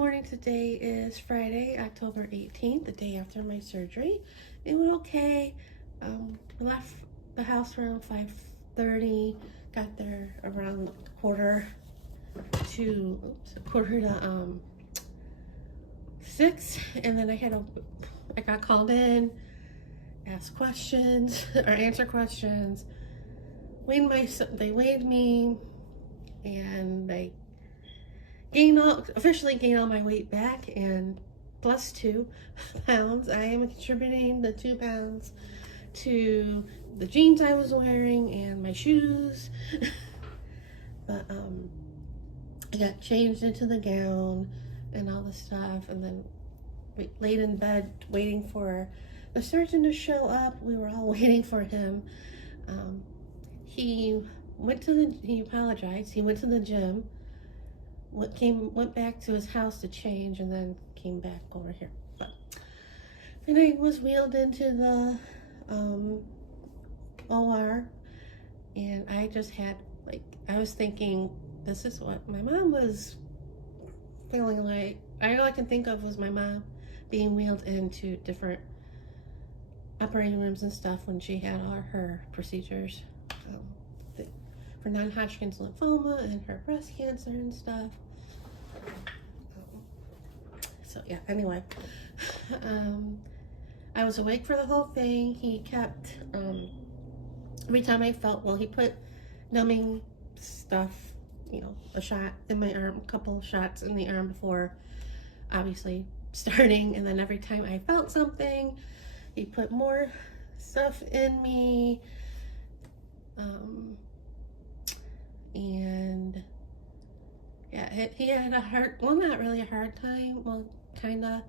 Morning. Today is Friday, October 18th, the day after my surgery. It went okay. I left the house around 5:30, got there around quarter to 6, and then I got called in, asked questions or answer questions. They weighed me, and they officially gained all my weight back and plus 2 pounds. I am contributing the 2 pounds to the jeans I was wearing and my shoes. But I got changed into the gown and all the stuff, and then we laid in bed waiting for the surgeon to show up. We were all waiting for him. He apologized. He went to the gym, went back to his house to change, and then came back over here. And I was wheeled into the OR, and I just had, I was thinking, this is what my mom was feeling like. All I can think of was my mom being wheeled into different operating rooms and stuff when she had all her procedures for non-Hodgkin's lymphoma and her breast cancer and stuff. So yeah, anyway, I was awake for the whole thing. He kept, every time I felt, he put numbing stuff, a shot in my arm, a couple of shots in the arm before obviously starting, and then every time I felt something, he put more stuff in me, and yeah, he had not really a hard time, kinda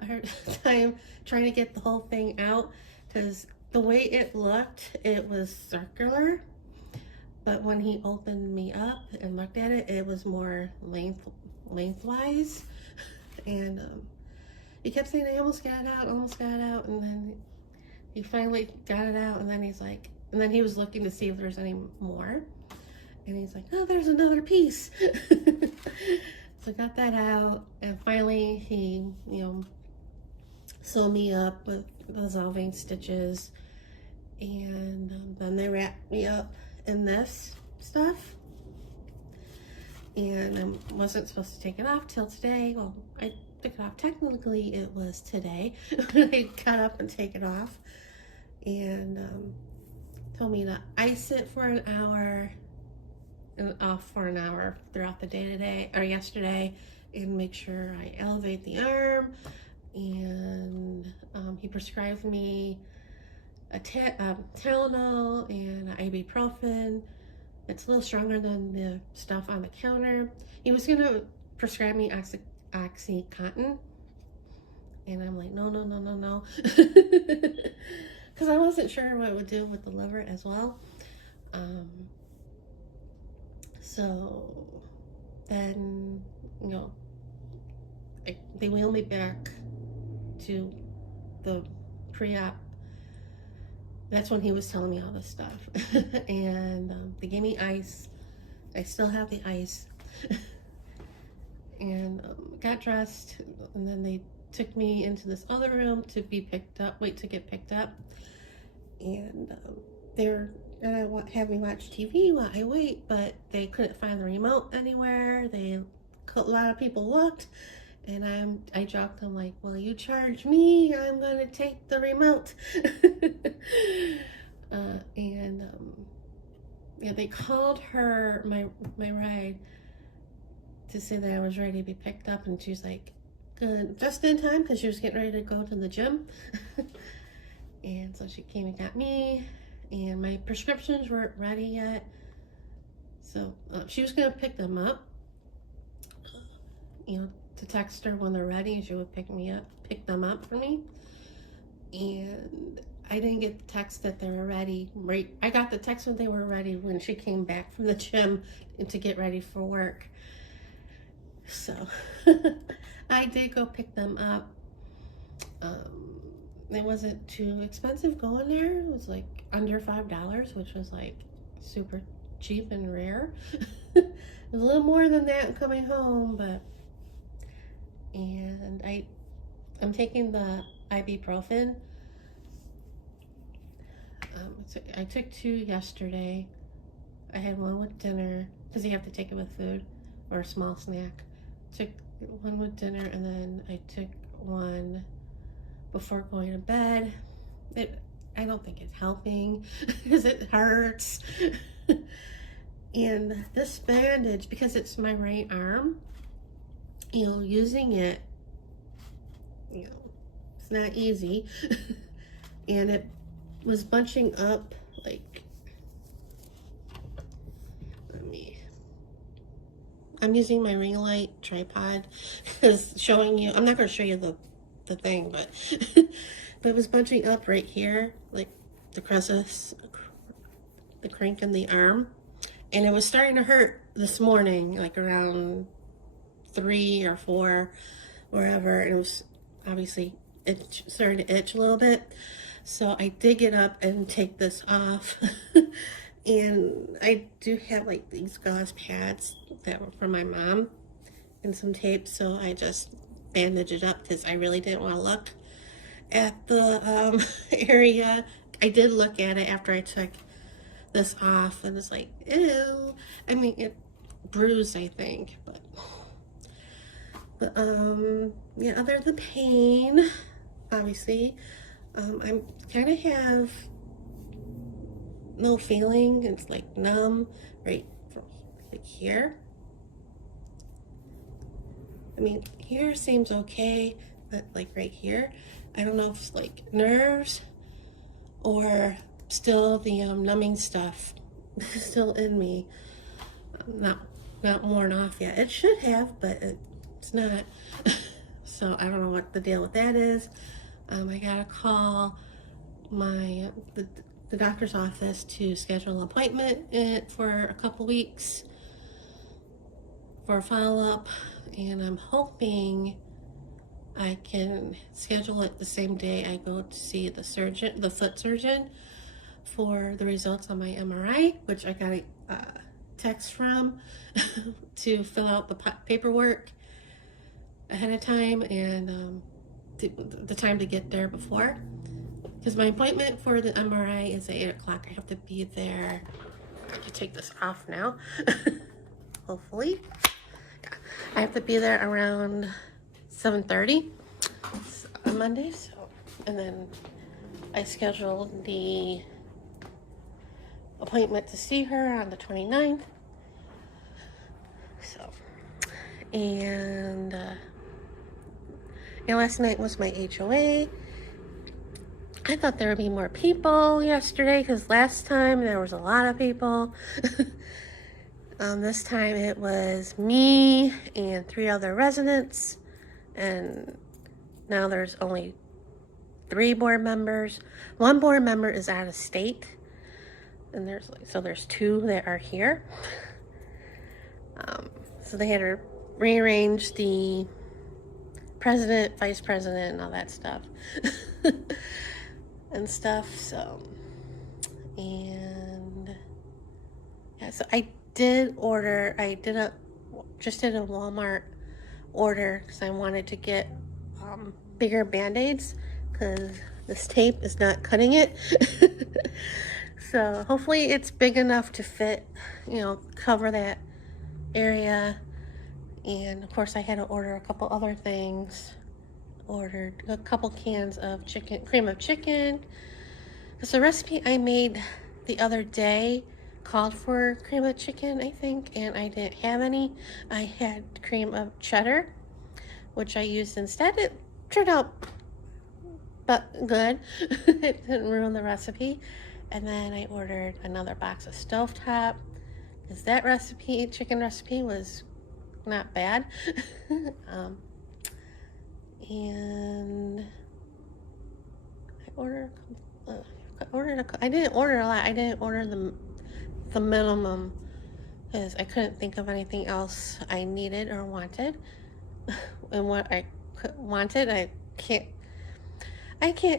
a hard time trying to get the whole thing out, because the way it looked, it was circular, but when he opened me up and looked at it, it was more lengthwise, and he kept saying, I almost got it out, and then he finally got it out, and then and then he was looking to see if there's any more, and he's like, oh, there's another piece. So I got that out, and finally he, sewed me up with dissolving stitches, and then they wrapped me up in this stuff, and I wasn't supposed to take it off till today. Well, I took it off. Technically, it was today when I got up and take it off, and told me to ice it for an hour and off for an hour throughout the day today or yesterday, and make sure I elevate the arm. And he prescribed me a Tylenol and an ibuprofen. It's a little stronger than the stuff on the counter. He was gonna prescribe me Oxycontin, and I'm like, no, because I wasn't sure what it would do with the liver as well. So then, they wheeled me back to the pre-op. That's when he was telling me all this stuff. And they gave me ice. I still have the ice. And got dressed, and then they took me into this other room to be picked up, to get picked up. And they're gonna have me watch TV while I wait, but they couldn't find the remote anywhere. A lot of people looked, and I joked them like, well, you charge me, I'm gonna take the remote. Yeah, they called her, my ride, to say that I was ready to be picked up, and she's like, good, just in time, because she was getting ready to go to the gym. And so she came and got me, and my prescriptions weren't ready yet, so she was gonna pick them up, to text her when they're ready, and she would pick them up for me. And I didn't get the text that they were ready. I got the text when they were ready, when she came back from the gym to get ready for work. So I did go pick them up. It wasn't too expensive going there. It was like under $5, which was like super cheap and rare. It was a little more than that coming home, but and I'm taking the ibuprofen. So I took 2 yesterday. I had 1 with dinner because you have to take it with food or a small snack. Took 1 with dinner, and then I took 1 before going to bed. I don't think it's helping because it hurts. And this bandage, because it's my right arm, using it, it's not easy. And it was bunching up, like, I'm using my ring light tripod because showing you, I'm not going to show you the thing, but but it was bunching up right here, like the crevice, the crank in the arm, and it was starting to hurt this morning, like around 3 or 4, wherever, and it was obviously it started to itch a little bit. So I did get up and take this off. And I do have like these gauze pads that were from my mom and some tape, so I just bandaged it up because I really didn't want to look at the area. I did look at it after I took this off, and it's like, ew. I mean, it bruised, I think, but yeah, other than the pain, obviously, I'm kind of have no feeling. It's like numb right like here. I mean, here seems okay, but like right here, I don't know if it's like nerves or still the numbing stuff still in me. Not worn off yet. It should have, but it's not. So I don't know what the deal with that is. I gotta call my the doctor's office to schedule an appointment for a couple weeks for a follow-up, and I'm hoping I can schedule it the same day I go to see the surgeon, the foot surgeon, for the results on my MRI, which I got a text from to fill out the paperwork ahead of time, and the time to get there before. Because my appointment for the MRI is at 8 o'clock. I have to be there. I can take this off now. Hopefully. I have to be there around 7:30 on Monday. So, and then I scheduled the appointment to see her on the 29th. So, and last night was my HOA. I thought there would be more people yesterday because last time there was a lot of people. This time it was me and 3 other residents, and now there's only 3 board members. 1 board member is out of state, and there's 2 that are here. So they had to rearrange the president, vice president, and all that stuff. And stuff, so, and yeah, so I did just did a Walmart order because I wanted to get bigger band-aids because this tape is not cutting it. So hopefully it's big enough to fit, cover that area. And of course I had to order a couple other things. Ordered a couple cans of cream of chicken. It's a recipe I made the other day called for cream of chicken, I think, and I didn't have any. I had cream of cheddar, which I used instead. It turned out but good. It didn't ruin the recipe. And then I ordered another box of stovetop because that chicken recipe was not bad. And I didn't order a lot. I didn't order the minimum because I couldn't think of anything else I needed or wanted. And what I wanted, I can't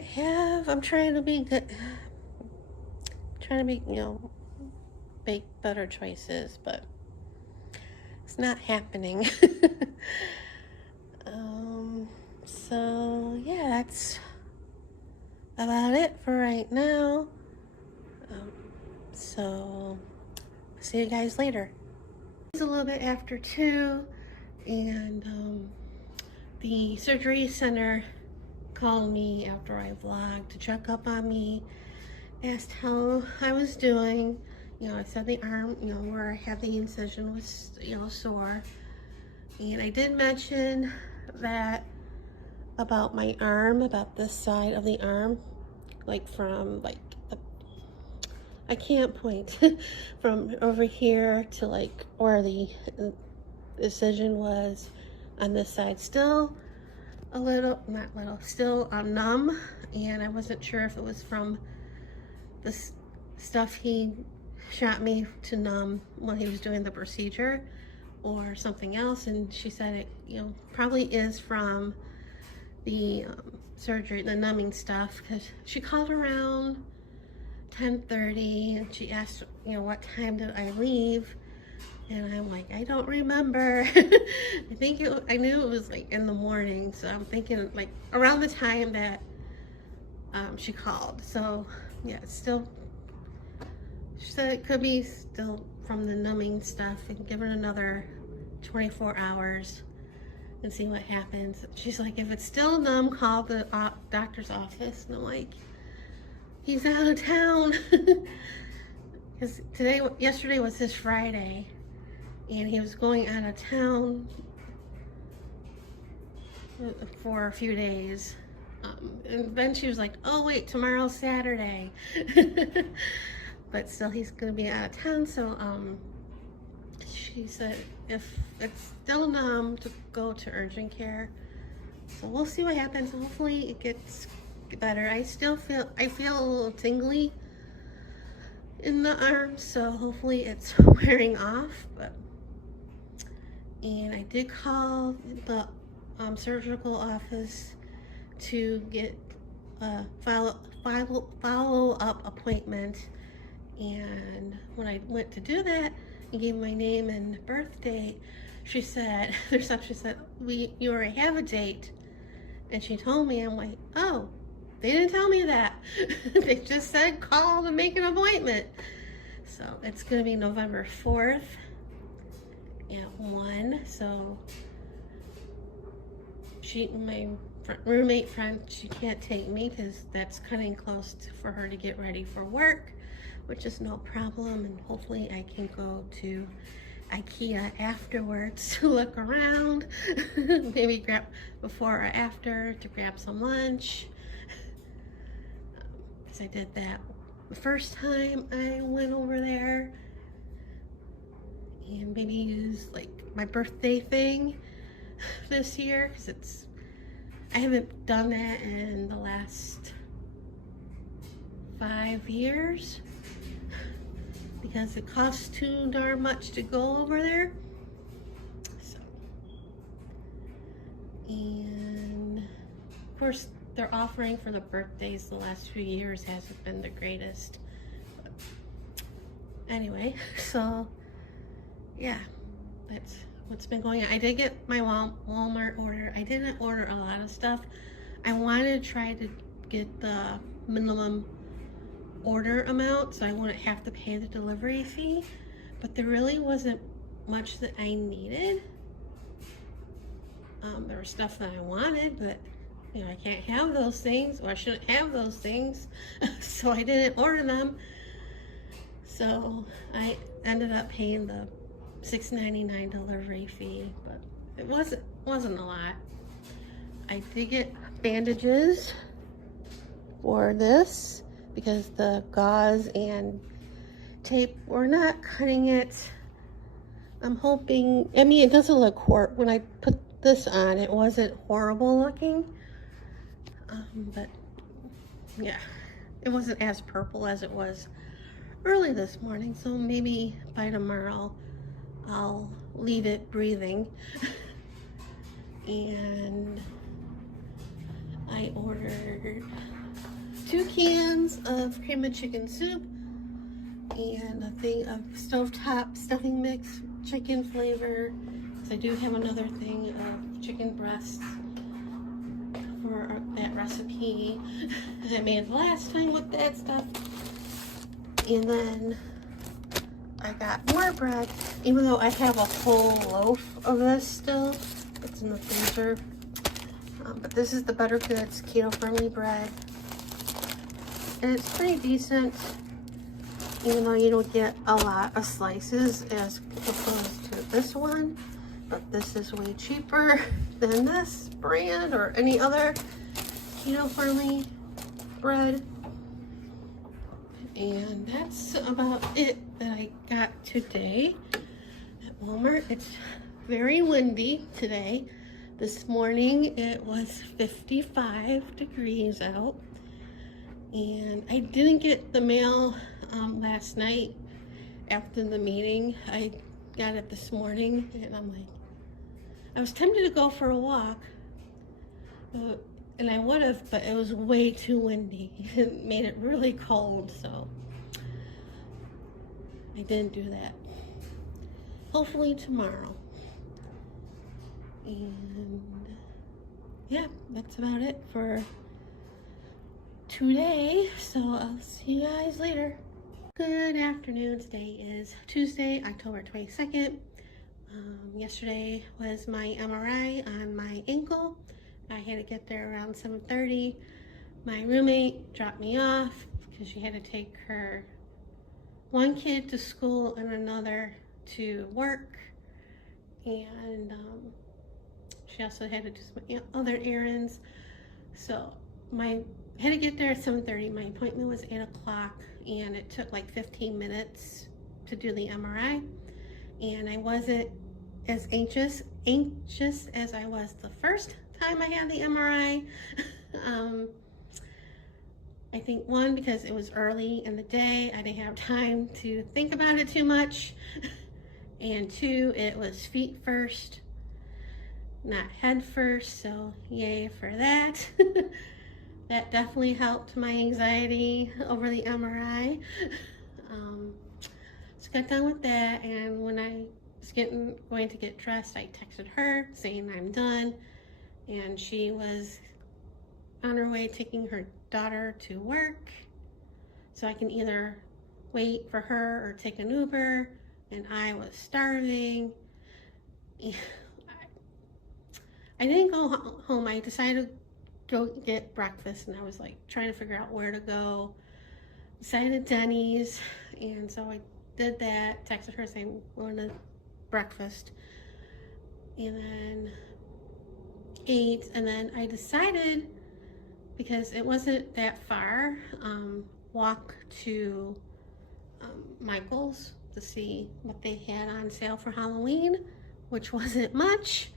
have. I'm trying to be good. Trying to be, make better choices, but it's not happening. So yeah, that's about it for right now. So see you guys later. It's a little bit after 2, and the surgery center called me after I vlogged to check up on me, asked how I was doing. You know, I said the arm, you know, where I had the incision was, you know, sore. And I did mention that about my arm, about this side of the arm, like from like the, I can't point from over here to like where the incision was on this side. Still a little, not little, still numb, and I wasn't sure if it was from the stuff he shot me to numb when he was doing the procedure or something else. And she said it, you know, probably is from the surgery, the numbing stuff, because she called around 10:30 and she asked, you know, what time did I leave, and I'm like, I don't remember. I think I knew it was like in the morning, so I'm thinking like around the time that she called. So yeah, it's still, she said it could be still from the numbing stuff, and give it another 24 hours and see what happens. She's like, if it's still numb, call the doctor's office. And I'm like, he's out of town. Because yesterday was his Friday, and he was going out of town for a few days. And then she was like, oh wait, tomorrow's Saturday. But still, he's gonna be out of town. So she said if it's still numb, to go to urgent care. So we'll see what happens. Hopefully it gets better. I feel a little tingly in the arm, so hopefully it's wearing off. And I did call the surgical office to get a follow-up appointment, and when I went to do that and gave my name and birth date, she said, the receptionist said, you already have a date. And she told me, I'm like, oh, they didn't tell me that. They just said call to make an appointment. So it's going to be November 4th at 1. So my roommate friend, she can't take me because that's cutting close for her to get ready for work, which is no problem. And hopefully I can go to IKEA afterwards to look around. Maybe grab before or after to grab some lunch. Because I did that the first time I went over there. And maybe use like my birthday thing this year, because I haven't done that in the last 5 years, because it costs too darn much to go over there. So, and of course their offering for the birthdays the last few years hasn't been the greatest. But anyway, so yeah, that's what's been going on. I did get my Walmart order. I didn't order a lot of stuff. I wanted to try to get the minimum order amount so I wouldn't have to pay the delivery fee, but there really wasn't much that I needed. There was stuff that I wanted, but you know, I can't have those things, or I shouldn't have those things. So I didn't order them. So I ended up paying the $6.99 delivery fee, but it wasn't a lot. I did get bandages for this because the gauze and tape were not cutting it. I'm hoping, I mean, it doesn't look horrible. When I put this on, it wasn't horrible looking, but yeah, it wasn't as purple as it was early this morning. So maybe by tomorrow I'll leave it breathing. And I ordered 2 cans of cream and chicken soup and a thing of stovetop stuffing mix, chicken flavor. So I do have another thing of chicken breasts for that recipe that I made last time with that stuff. And then I got more bread, even though I have a whole loaf of this still. It's in the freezer. But this is the Better Goods keto-friendly bread. And it's pretty decent, even though you don't get a lot of slices as opposed to this one. But this is way cheaper than this brand or any other keto-friendly bread. And that's about it that I got today at Walmart. It's very windy today. This morning it was 55 degrees out. And I didn't get the mail last night after the meeting. I got it this morning and I'm like, I was tempted to go for a walk. And I would have, but it was way too windy. It made it really cold, so I didn't do that. Hopefully tomorrow. And yeah, that's about it for today. So I'll see you guys later. Good afternoon. Today is Tuesday, October 22nd. Yesterday was my MRI on my ankle. I had to get there around 7:30. My roommate dropped me off because she had to take her one kid to school and another to work. And she also had to do some other errands. So I had to get there at 7:30. My appointment was 8 o'clock and it took like 15 minutes to do the MRI. And I wasn't as anxious as I was the first time I had the MRI. I think one, because it was early in the day, I didn't have time to think about it too much. And two, it was feet first, not head first, so yay for that. That definitely helped my anxiety over the MRI. So got done with that, and when I was going to get dressed, I texted her saying I'm done. And she was on her way taking her daughter to work. So I can either wait for her or take an Uber. And I was starving. I didn't go home. I decided to go get breakfast. And I was like trying to figure out where to go. Decided Denny's. And so I did that. Texted her saying we're going to breakfast. And then ate, and then I decided, because it wasn't that far, walk to Michael's to see what they had on sale for Halloween, which wasn't much,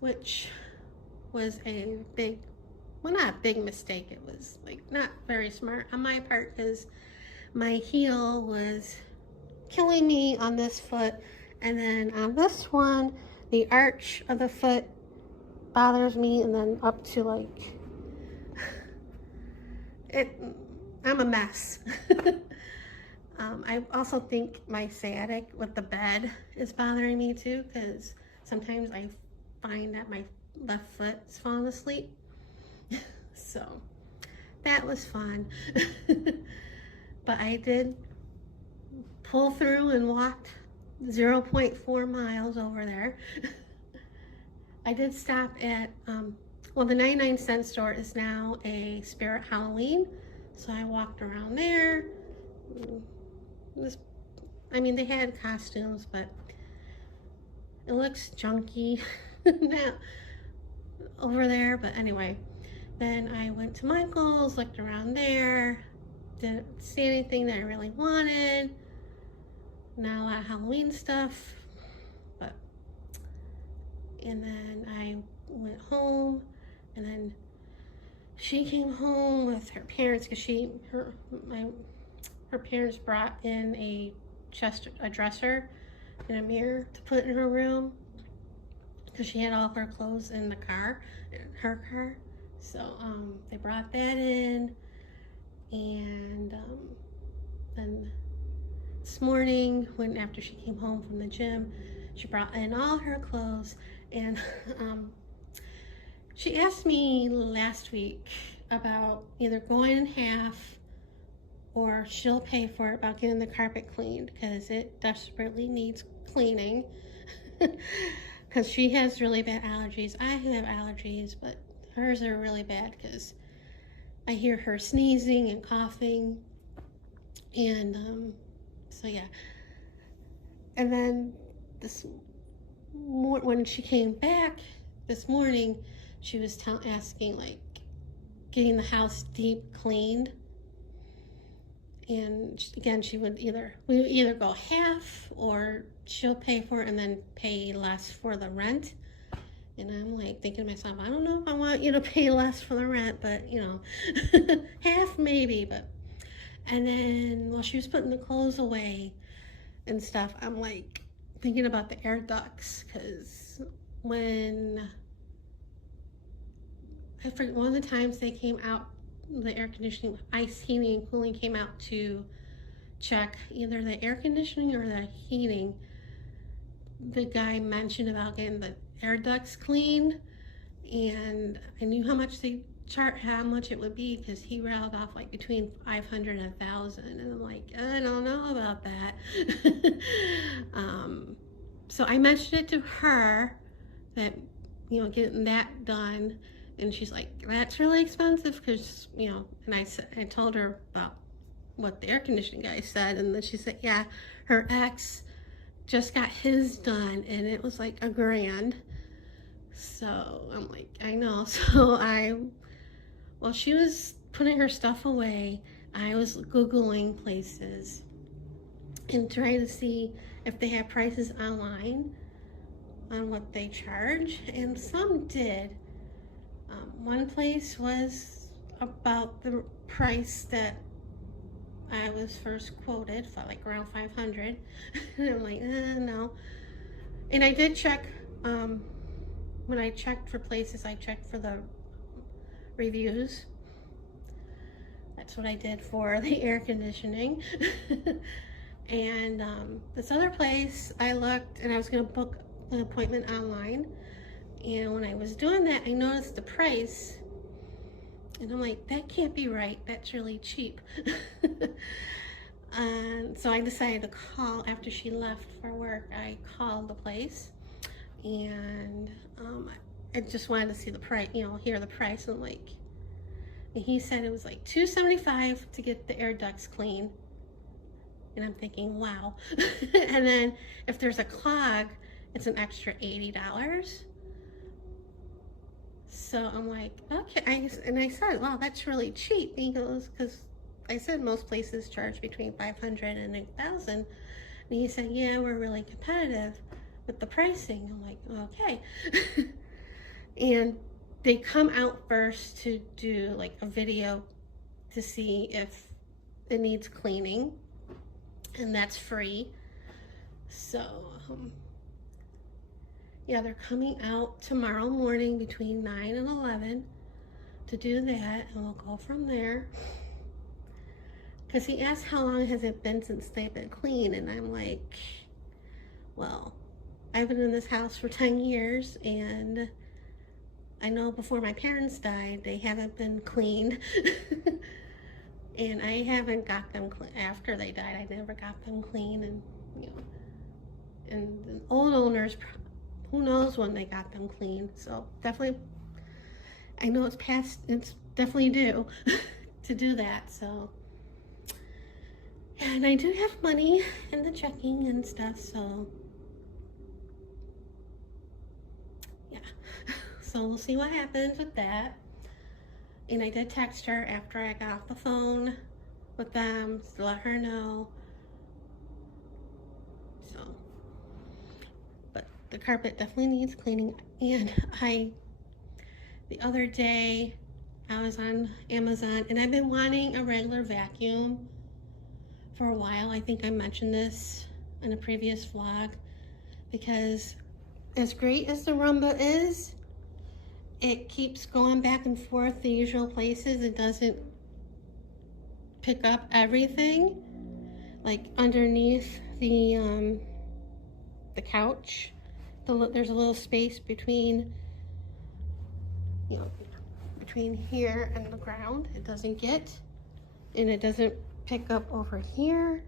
which was a big, well, not a big mistake. It was like not very smart on my part because my heel was killing me on this foot, and then on this one the arch of the foot bothers me, and then up to like I'm a mess. I also think my sciatic with the bed is bothering me too, because sometimes I find that my left foot is falling asleep. So that was fun. But I did pull through and walked 0.4 miles over there. I did stop at, well, the 99-cent store is now a Spirit Halloween, so I walked around there. I mean, they had costumes, but it looks junky now over there. But anyway, then I went to Michael's, looked around there, didn't see anything that I really wanted. Not a lot of Halloween stuff, but, and then I went home, and then she came home with her parents, because her parents brought in a dresser and a mirror to put in her room, because she had all of her clothes in the car, her car. So they brought that in, and then this morning, after she came home from the gym, she brought in all her clothes, and She asked me last week about either going in half or she'll pay for it, about getting the carpet cleaned because it desperately needs cleaning. Because she has really bad allergies. I have allergies, but hers are really bad because I hear her sneezing and coughing. And so yeah. And then when she came back this morning, she was asking, like, getting the house deep cleaned. And again, we would either go half or she'll pay for it and then pay less for the rent. And I'm like thinking to myself, I don't know if I want you to pay less for the rent, but you know, half maybe. But and then while she was putting the clothes away and stuff, I'm like thinking about the air ducts, because when I forget, one of the times they came out, the air conditioning, ice heating and cooling came out to check either the air conditioning or the heating, the guy mentioned about getting the air ducts cleaned, and I knew how much how much it would be, because he rattled off like between 500 and 1,000, and I'm like, I don't know about that. So I mentioned it to her that, you know, getting that done, and she's like, that's really expensive, because, you know, and I told her about what the air conditioning guy said, and then she said, yeah, her ex just got his done and it was like $1,000. So I'm like, I know. So while she was putting her stuff away, I was Googling places and trying to see if they had prices online on what they charge, and some did. One place was about the price that I was first quoted for, like around 500. And I'm like, no. And I did check, when I checked for places, I checked for the reviews. That's what I did for the air conditioning. And this other place, I looked and I was going to book an appointment online. And when I was doing that, I noticed the price. And I'm like, that can't be right. That's really cheap. And so I decided to call after she left for work. I called the place, and I just wanted to see the price, you know, hear the price. And like, and he said it was like $275 to get the air ducts clean. And I'm thinking, wow. And then if there's a clog, it's an extra $80. So I'm like, okay. And I said, wow, that's really cheap. He goes, because I said most places charge between 500 and 1,000. And he said, yeah, we're really competitive with the pricing. I'm like, okay. And they come out first to do like a video to see if it needs cleaning, and that's free. So yeah, they're coming out tomorrow morning between 9 and 11 to do that, and we'll go from there. Because he asked how long has it been since they've been clean, and I'm like, well, I've been in this house for 10 years, and I know before my parents died, they haven't been cleaned. And I haven't got them clean after they died. I never got them clean, and you know, and the old owners, who knows when they got them clean. So definitely, I know it's definitely due to do that. So, and I do have money in the checking and stuff, so yeah. So we'll see what happens with that. And I did text her after I got off the phone with them to let her know. So, but the carpet definitely needs cleaning. And the other day, I was on Amazon, and I've been wanting a regular vacuum for a while. I think I mentioned this in a previous vlog, because as great as the Roomba is, it keeps going back and forth the usual places. It doesn't pick up everything, like underneath the couch. There's a little space between you know, between here and the ground. It doesn't get, and it doesn't pick up over here.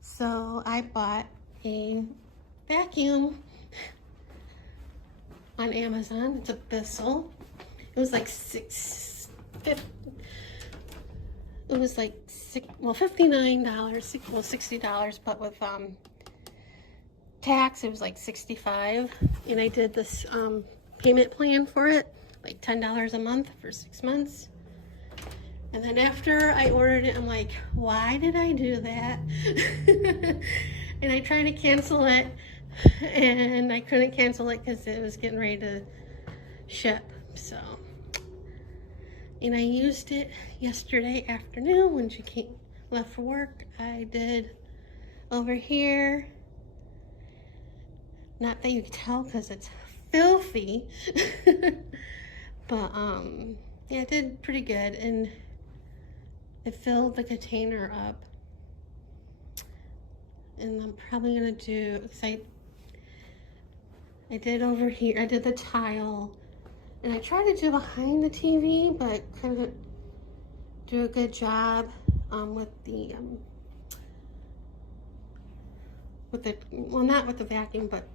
So I bought a vacuum on Amazon. It's a DEfult. It was like $59, well $60, but with tax it was like $65. And I did this payment plan for it, like $10 a month for 6 months. And then after I ordered it, I'm like, why did I do that? And I tried to cancel it, and I couldn't cancel it because it was getting ready to ship. So, and I used it yesterday afternoon when she left for work. I did over here. Not that you can tell because it's filthy, but yeah, it did pretty good, and it filled the container up. And I'm probably gonna do, because I did over here, I did the tile, and I tried to do behind the TV, but couldn't do a good job with the well, not with the vacuum, but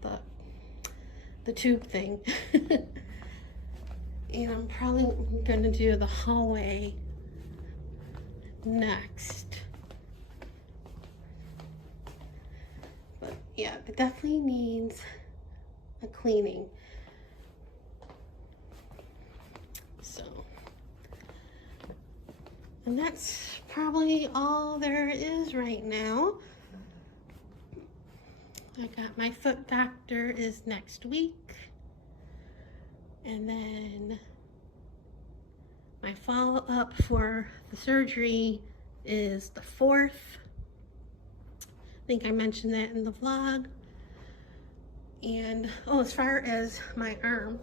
the tube thing. And I'm probably gonna do the hallway next. But yeah, it definitely needs a cleaning. So, and that's probably all there is right now. I got my foot doctor is next week, and then my follow-up for the surgery is the 4th. I think I mentioned that in the vlog. And oh, as far as my arm,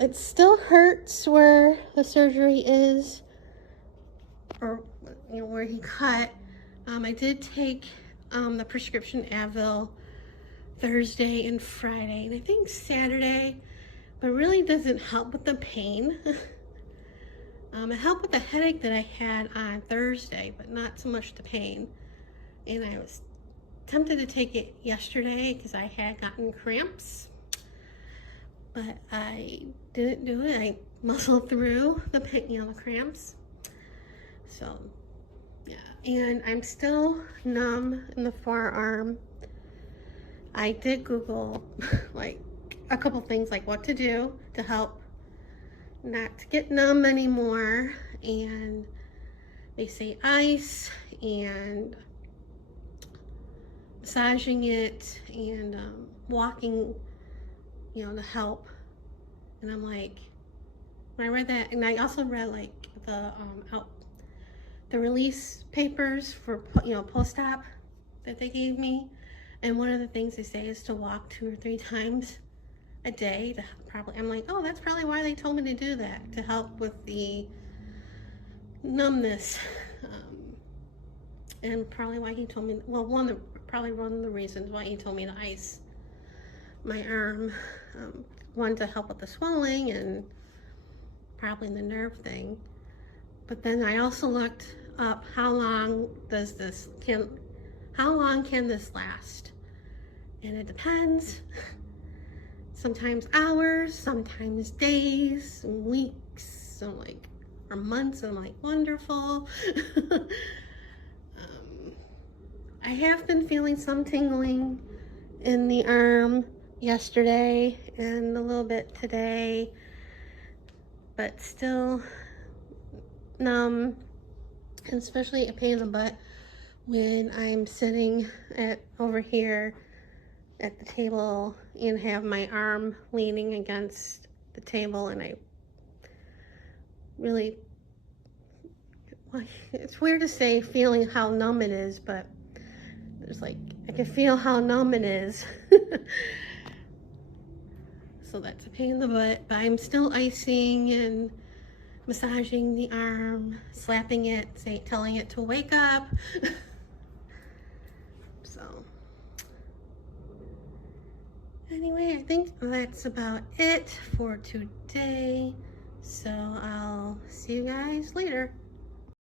it still hurts where the surgery is, or you know, where he cut. I did take the prescription Advil Thursday and Friday, and I think Saturday, but really doesn't help with the pain. It helped with the headache that I had on Thursday, but not so much the pain. And I was tempted to take it yesterday because I had gotten cramps, but I didn't do it. I muscled through the pain, you know, the cramps. So yeah, and I'm still numb in the forearm. I did Google like a couple things, like what to do to help not to get numb anymore, and they say ice and massaging it and walking, you know, to help. And I'm like, when I read that, and I also read like the release papers for, you know, post-op that they gave me, and one of the things they say is to walk 2 or 3 times a day to probably, I'm like, oh, that's probably why they told me to do that, to help with the numbness. And probably why he told me, well, probably one of the reasons why he told me to ice my arm. One, to help with the swelling, and probably the nerve thing. But then I also looked up how long can this last? And it depends. Sometimes hours, sometimes days, and weeks, so like, or months. I'm like, wonderful. I have been feeling some tingling in the arm yesterday and a little bit today, but still numb, and especially a pain in the butt when I'm sitting over here at the table and have my arm leaning against the table, and I really, well, it's weird to say feeling how numb it is, but there's like, I can feel how numb it is. So that's a pain in the butt, but I'm still icing and massaging the arm, slapping it, telling it to wake up. So, Anyway, I think that's about it for today. So I'll see you guys later.